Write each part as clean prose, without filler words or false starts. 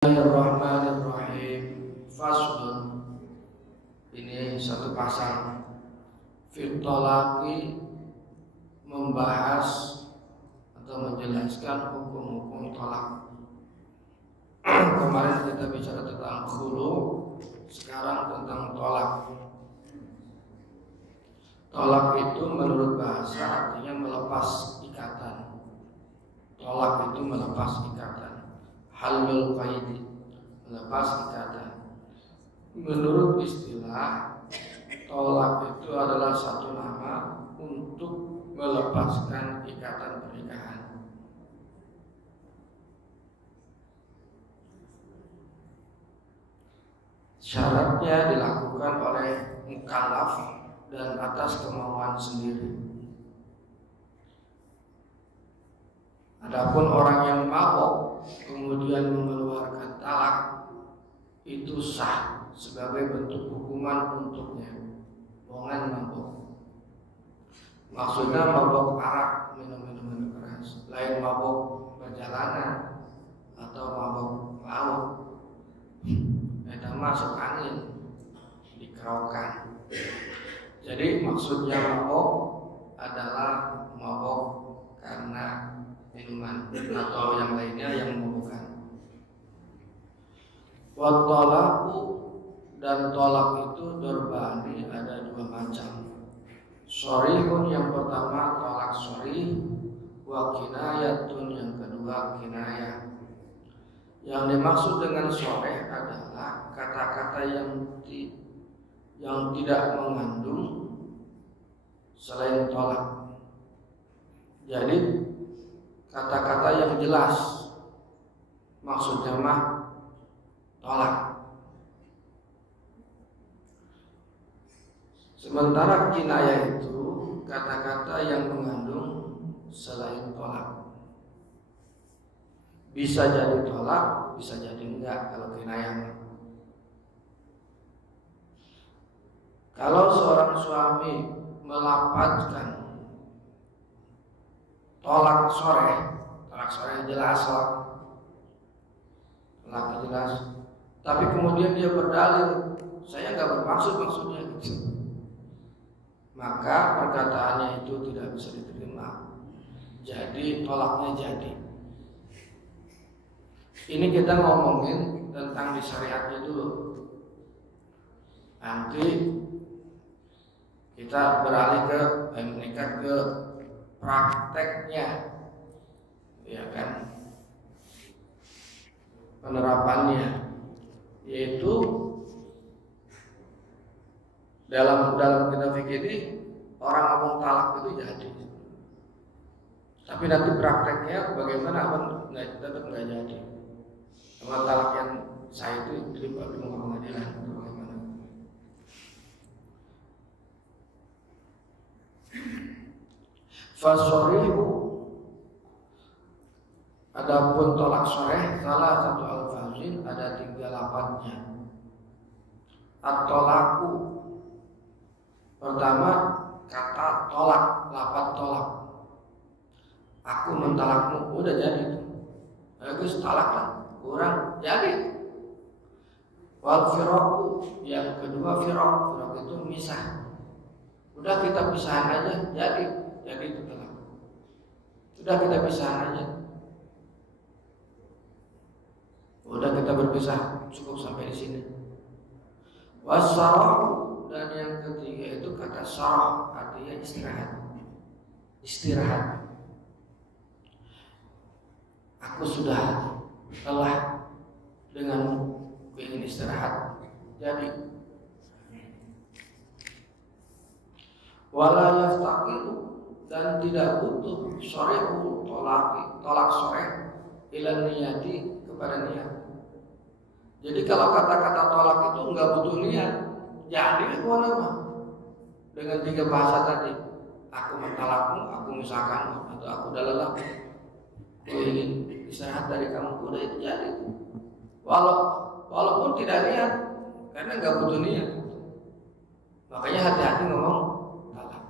Bismillahirrahmanirrahim. Faslun, ini satu pasal. Fit thalaqi, membahas atau menjelaskan hukum-hukum tolak. Kemarin kita bicara tentang khulu, sekarang tentang tolak. Tolak itu menurut bahasa artinya melepas ikatan. Tolak itu melepas ikatan. Halul qaidi, melepas ikatan. Menurut istilah, tolak itu adalah satu nama untuk melepaskan ikatan pernikahan. Syaratnya dilakukan oleh mukallaf dan atas kemauan sendiri. Adapun orang yang mabok kemudian mengeluarkan talak, itu sah sebagai bentuk hukuman untuknya. Bohongan mabok. Maksudnya mabok arak, minum-minuman keras. Lain mabok perjalanan atau mabok laut. Itu masuk angin, dikerokan. Jadi maksudnya mabok adalah mabok karena minuman atau yang lainnya yang memabukkan. Wa talaqu, dan tolak itu dorbani, ada dua macam. Sharihun, yang pertama tolak sharih, wa kinayatun, yang kedua kinayah. Yang dimaksud dengan sharih adalah kata-kata yang tidak mengandung selain tolak. Jadi kata-kata yang jelas maksudnya mah tolak. Sementara kinayah itu kata-kata yang mengandung selain tolak. Bisa jadi tolak, bisa jadi enggak kalau kinayah. Kalau seorang suami melafazkan tolak sore jelas lah, tolak jelas. Tapi kemudian dia berdalil, saya nggak bermaksud maksudnya gitu. Maka perkataannya itu tidak bisa diterima. Jadi tolaknya jadi. Ini kita ngomongin tentang di syariatnya dulu. Nanti kita beralih ke meningkat ke prakteknya, ya kan, penerapannya, yaitu dalam kitab fikih ini orang ngomong talak itu jadi, tapi nanti prakteknya bagaimana tetap nggak jadi. Kalau talak yang saya itu diterima di pengadilan atau bagaimana? Fasorihu, adapun tolak soreh salah satu al-fazin, ada 3 lafadznya. At-tolaku, pertama kata tolak, lafadz tolak. Aku mentalakmu, udah jadi itu. Bagus, talak lah, kurang jadi. Wal firaku, yang kedua firak itu misah. Udah kita pisahan aja, jadi itu talak. Sudah kita pisahan aja. Udah kita berpisah, cukup sampai di sini. Wasarah, dan yang ketiga itu kata sarah, artinya istirahat. Istirahat. Aku sudah lelah denganmu, aku ingin istirahat. Jadi wala yastaqilu, dan tidak butuh sharihul tolak sharih ila niyati, kepada niat. Jadi kalau kata-kata tolak itu enggak butuh niat, jadi gimana mah? Dengan 3 bahasa tadi, aku mentalakmu, aku misalkanmu, atau aku udah lelah, aku ingin istirahat dari kamu, udah itu jadi. Walaupun tidak niat, karena enggak butuh niat. Makanya hati-hati ngomong talak.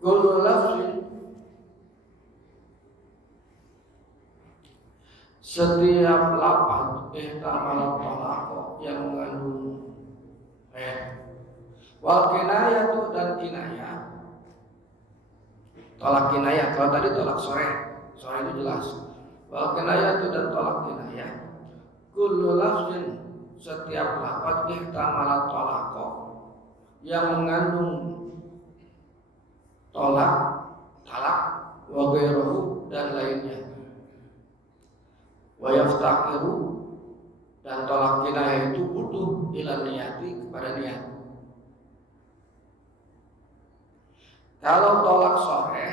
Kullu lafzin, setiap lapan ihtamal talaqo yang mengandung wal kinayatu dan kinayah. Tolak kinayah, kalau tadi tolak sore itu jelas. Wal kinayatu dan tolak kinayah. Kullu lafzin, setiap lafaz ihtamal talaqo yang mengandung talak, wa ghairuhu dan lainnya. Wa yaftaqiru, dan tolak kinayah itu butuh ila niyati, kepada niat. Kalau tolak sore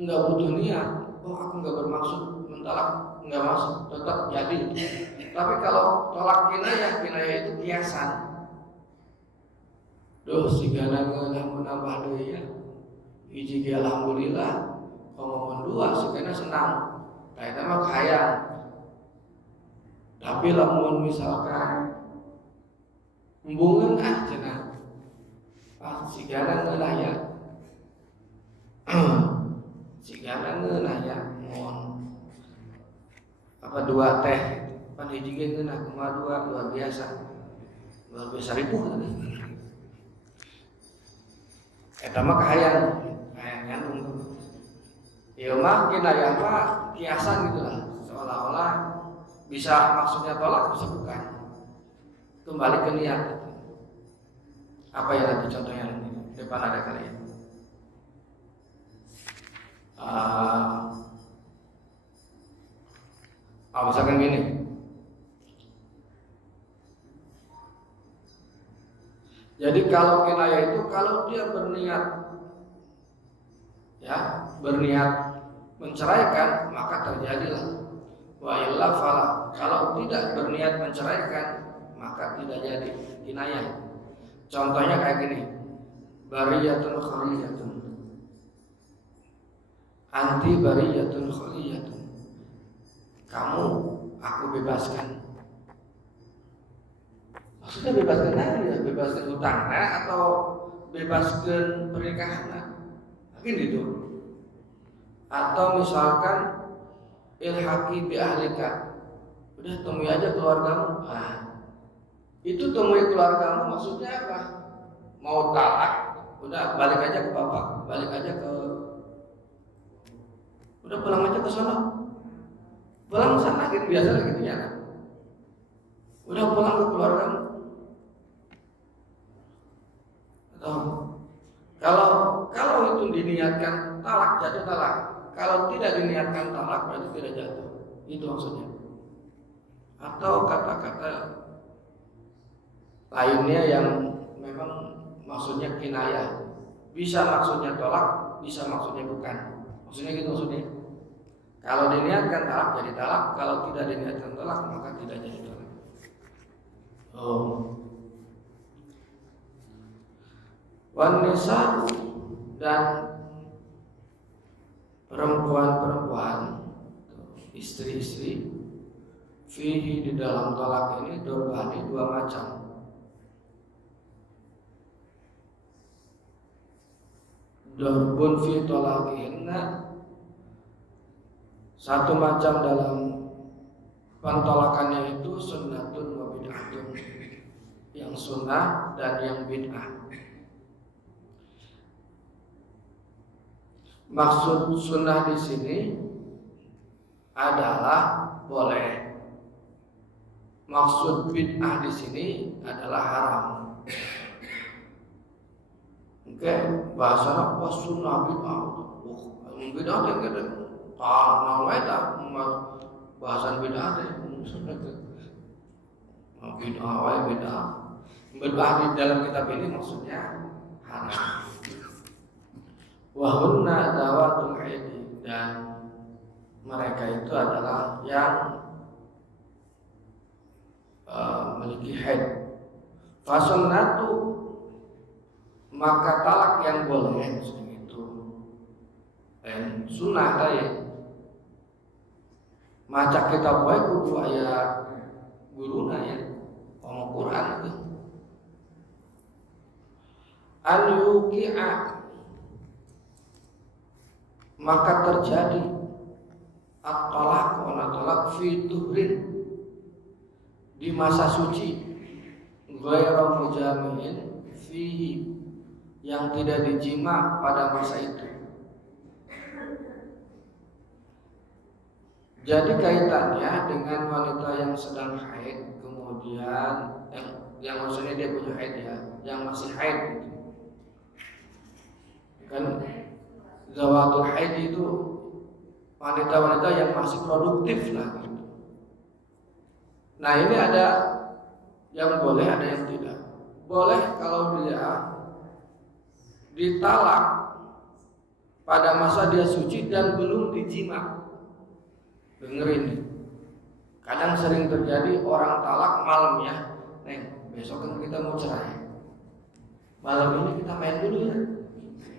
enggak butuh niat, aku enggak bermaksud mentalak, enggak masuk, tetap jadi. Tapi kalau tolak kinayah itu kiasan. Duh, sigana ngeulah menambah deui ya. Hiji ge alhamdulillah, ngomong dua sigana senang. Tah eta mah khayal. Tapi lamun misalkan embungeun cenah. Sigana ngeulah ya. Sigana ngeulah ya mohon. Apa dua teh? Pan hiji ge ngeunah kumaha dua, luar biasa. Luar biasa ripuh. Eta mah kahayang nyandung. Ya mah kinayah mah kiasan gitu lah. Seolah-olah bisa maksudnya tolak, bisa bukan. Kembali ke niat. Apa ya nanti contohnya nanti? Depan ada kali ya. Misalkan gini. Jadi kalau kinayah itu kalau dia berniat menceraikan, maka terjadilah. Wa illa fala, kalau tidak berniat menceraikan, maka tidak jadi kinayah. Contohnya kayak gini. Bariyatun khaliyatun, anti bariyatun khaliyatun. Kamu aku bebaskan. Maksudnya bebaskan apa ya? Bebaskan hutangnya atau bebaskan pernikahannya? Mungkin gitu. Atau misalkan ilhaqi bi ahlika. Udah temui aja keluargamu. Itu temui keluargamu maksudnya apa? Mau talak, udah balik aja ke bapak, udah pulang aja ke sana. Pulang sana gitu biasa gitu ya. Udah pulang ke keluargamu. Kalau itu diniatkan talak, jatuh talak. Kalau tidak diniatkan talak, berarti tidak jatuh. Itu maksudnya. Atau kata-kata lainnya yang memang maksudnya kinayah. Bisa maksudnya tolak, bisa maksudnya bukan. Maksudnya gitu maksudnya. Kalau diniatkan talak jadi talak, kalau tidak diniatkan talak maka tidak jadi talak. Wanisa dan perempuan-perempuan, istri-istri, fihi di dalam talak ini dorbani dua macam. Dorbun fi talaqihinna, satu macam dalam pentolakannya itu sunnatun wa bid'atun, yang sunnah dan yang bid'ah. Maksud sunnah di sini adalah boleh. Maksud bid'ah di sini adalah haram. Oke, bahasa apa sunnah bid'ah? Bid'ah yang kita tahu eta bahasan bid'ah teh. Bid'ah wae bid'ah. Bid'ah di dalam kitab ini maksudnya haram. Wahunna dawatul haidi, dan mereka itu adalah yang memiliki haid. Fasunnatu, maka talak yang boleh itu dan sunnah tadi. Maca kitab wae kudu aya guruna ya, ngomong Quran itu. An yuqi'a, maka terjadi at-talaq wa talaq fi tuhrin, di masa suci, ghairu mujami'in fihi, yang tidak dijima pada masa itu. Jadi kaitannya dengan wanita yang sedang haid, kemudian yang maksudnya dia punya haid ya, yang masih haid gitu. Kan zawatul haid itu wanita-wanita yang masih produktif lah gitu. Nah ini ada yang boleh, ada yang tidak. Boleh kalau dia ditalak pada masa dia suci dan belum dijima. Dengerin nih, kadang sering terjadi orang talak malamnya, Neng, besok kan kita mau cerai, malam ini kita main dulu ya,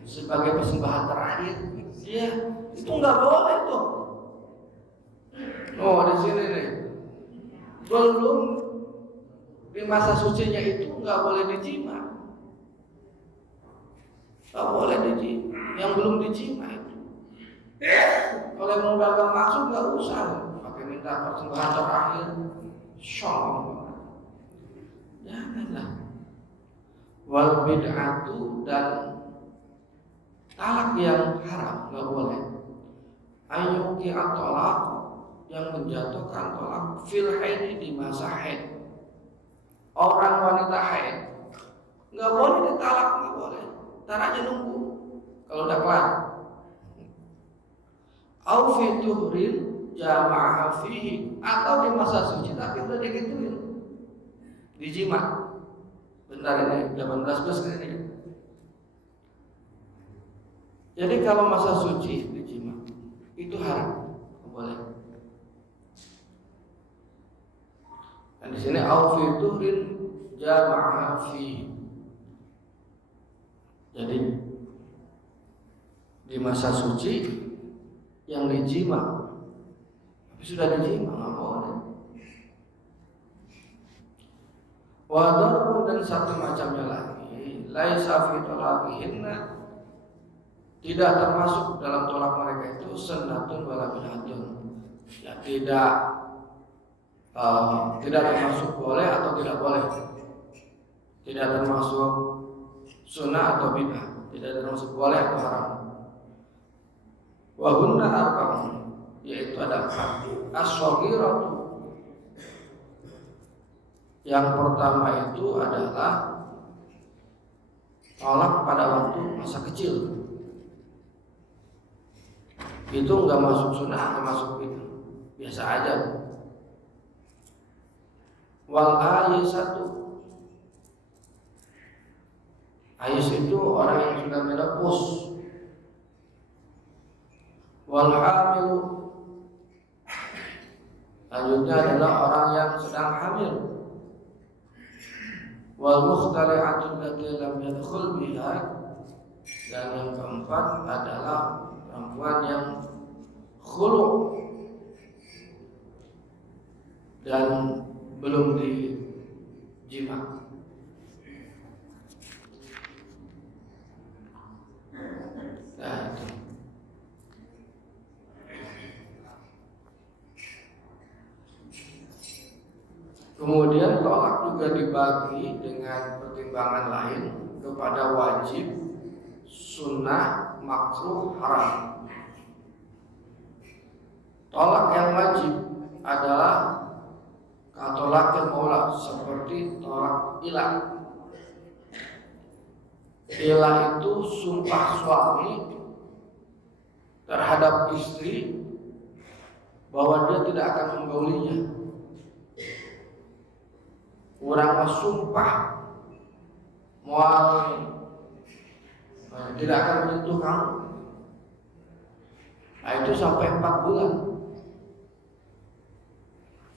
sebagai persembahan terakhir. Iya, itu nggak boleh tuh. Oh di sini nih, belum di masa sucinya itu nggak boleh dijima, nggak boleh dijima, yang belum dijima itu. Kalau mau dagang masuk nggak usah pakai minta persembahan terakhir, sombong. Janganlah. Wal bid'atu, dan talak yang haram nggak boleh. Ayyuki at-talaq, yang menjatuhkan talak fil haid, di masa haid. Orang wanita haid nggak boleh ditalak, nggak boleh. Ntar aja nunggu kalau udah kelar. Au fi tuhrin jama'a fihi, atau di masa suci tapi udah digituin, dijima. Bentar ini 18 plus ini. Jadi kalau masa suci dijima itu haram, boleh. Dan di sini au fi tuhrin jama'a fihi. Jadi di masa suci yang dijima, tapi sudah dijima nggak boleh. Wadarun, dan satu macamnya lagi, laisa fi talaqihinna, tidak termasuk dalam tolak mereka itu sunnatun wala bid'atun, ya tidak termasuk boleh atau tidak boleh, tidak termasuk sunnah atau bid'ah, tidak termasuk boleh atau haram. Wahunna arba'un, yaitu ada 4. As-shaghiratu, yang pertama itu adalah tolak pada waktu masa kecil. Itu enggak masuk sunnah, enggak masuk bid'ah, biasa aja. Wal ayisatu, ayis itu orang yang sudah menopause. Wal hamilu, lanjutnya adalah orang yang sedang hamil. Wal mukhtali'atu allati lam yadkhul biha, dan yang keempat adalah perempuan yang khulu' dan belum dijima. Nah itu. Kemudian tolak juga dibagi dengan pertimbangan lain kepada wajib, sunnah, makruh, haram. Tolak yang wajib adalah tolak yang maula, seperti tolak ilah. Ilah itu sumpah suami terhadap istri bahwa dia tidak akan menggaulinya. Orang sumpah tidak akan menyentuh kamu. Nah itu sampai 4 bulan.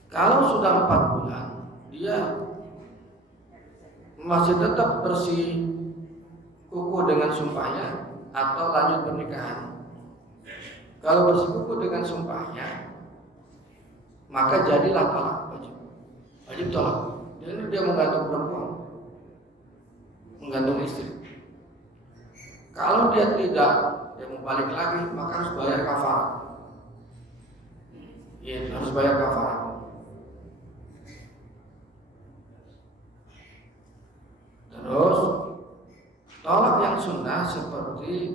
Kalau sudah 4 bulan, dia masih tetap bersih kuku dengan sumpahnya atau lanjut pernikahan. Kalau bersih kuku dengan sumpahnya, maka jadilah talak wajib. Wajib tolak. Jadi dia menggantung perempuan, menggantung istri. Kalau dia tidak, dia mau balik lagi, maka harus bayar kafarat. ya harus bayar kafarah. Terus tolak yang sunnah seperti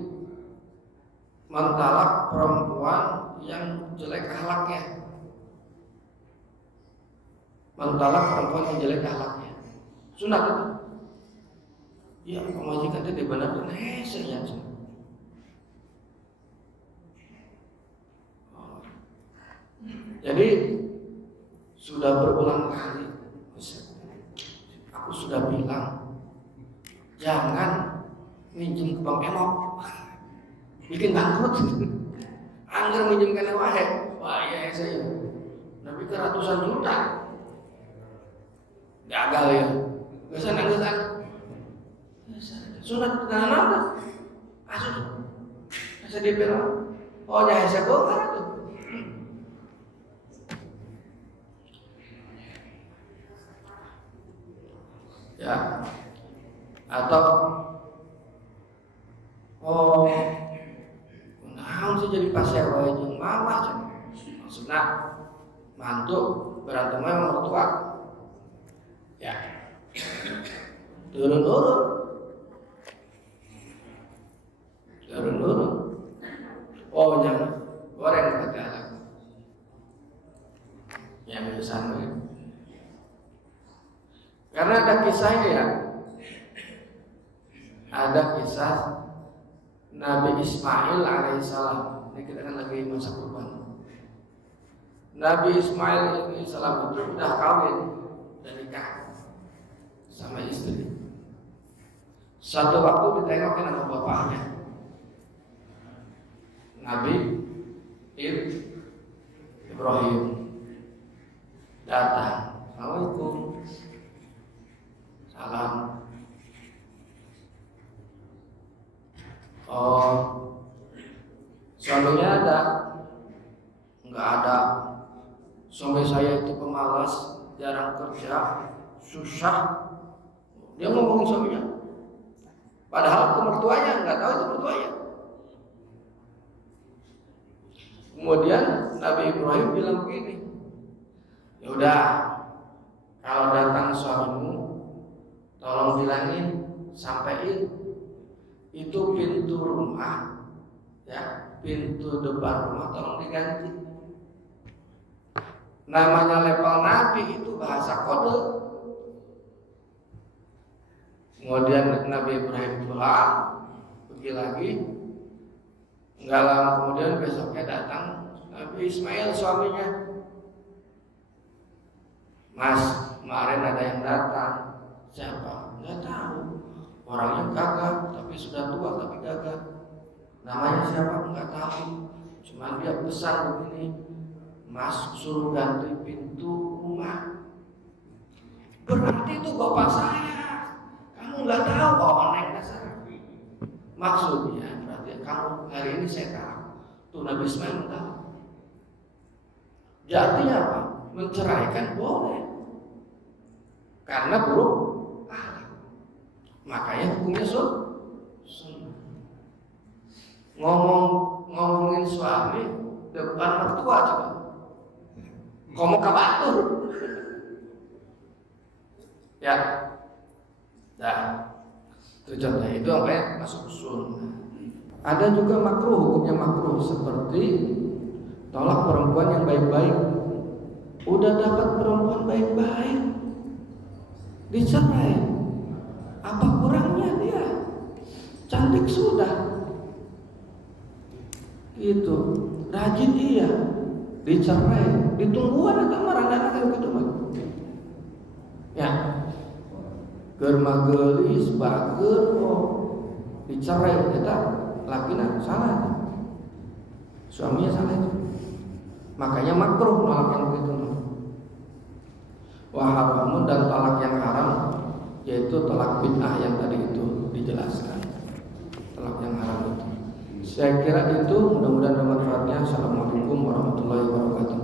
mentalak perempuan yang jelek akhlaknya. Mentalak perempuan yang jelek akhlaknya. Sunnah itu. Ya, pemajikan itu dibenarkan hese ya. Jadi sudah berulang kali aku sudah bilang jangan minjem ke Bang Enok, bikin bangkrut. Angger minjem kene wae, wah ya saya. Nabi ke ratusan juta, gagal ya. Gesan. Sunat dengan apa? Asal, asal dibilang, oh jangan saya bongkar tuh. Ya, atau naon sih jadi pasir wae jeung mama cenah. Maksudna mantu berantem sama mertua. Ya. Turun. Oh jangan goreng pakai alat. Yang biasa. Karena ada kisahnya ya. Ada kisah Nabi Ismail alaihissalam. Ini kita kan lagi masa kurban. Nabi Ismail alaihissalam itu udah kawin dan nikah sama istri. Satu waktu ditengokin sama bapaknya, Nabi Ibrahim datang. Assalamualaikum. Salam. Oh, suaminya ada? Enggak ada. Suami saya itu pemalas, jarang kerja, susah. Dia ngomongin suaminya. Padahal itu mertuanya, enggak tahu itu mertuanya. Kemudian Nabi Ibrahim bilang begini, ya udah, kalau datang suamimu, tolong bilangin, sampaiin itu pintu rumah, ya pintu depan rumah tolong diganti. Namanya lepal Nabi itu bahasa kode. Kemudian Nabi Ibrahim pulang, pergi lagi. Enggak lama kemudian besoknya datang Nabi Ismail suaminya. Mas, kemarin ada yang datang. Siapa? Enggak tahu. Orangnya gagah, tapi sudah tua tapi gagah. Namanya siapa? Enggak tahu. Cuma dia pesan begini, Mas suruh ganti pintu rumah. Berarti itu bapak saya. Kamu enggak tahu bahwa Neng dasar. Maksudnya berarti kamu hari ini saya tahu. Tuh Nabi Ismail tahu. Ya artinya apa? Menceraikan boleh. Karena buruk akhlak. Makanya hukumnya sunnah. Ngomongin suami depan mertua coba. Ngomong kabatur. Ya. Nah, itu contoh itu apa masuk sunnah. Ada juga makruh, hukumnya makruh seperti tolak perempuan yang baik-baik. Udah dapat perempuan baik-baik, dicerai. Apa kurangnya dia? Cantik sudah. Gitu. Rajin iya, dicerai. Ditungguan atau marandana kayak gitu mah. Ya. Keur magelis bager dicerai eta lakina salah. Suaminya salah itu. Makanya makruh nolak yang begitu. Wa haramun dan talak yang haram yaitu talak bid'ah yang tadi itu dijelaskan. Talak yang haram itu. Saya kira itu, mudah-mudahan bermanfaatnya. Assalamualaikum warahmatullahi wabarakatuh.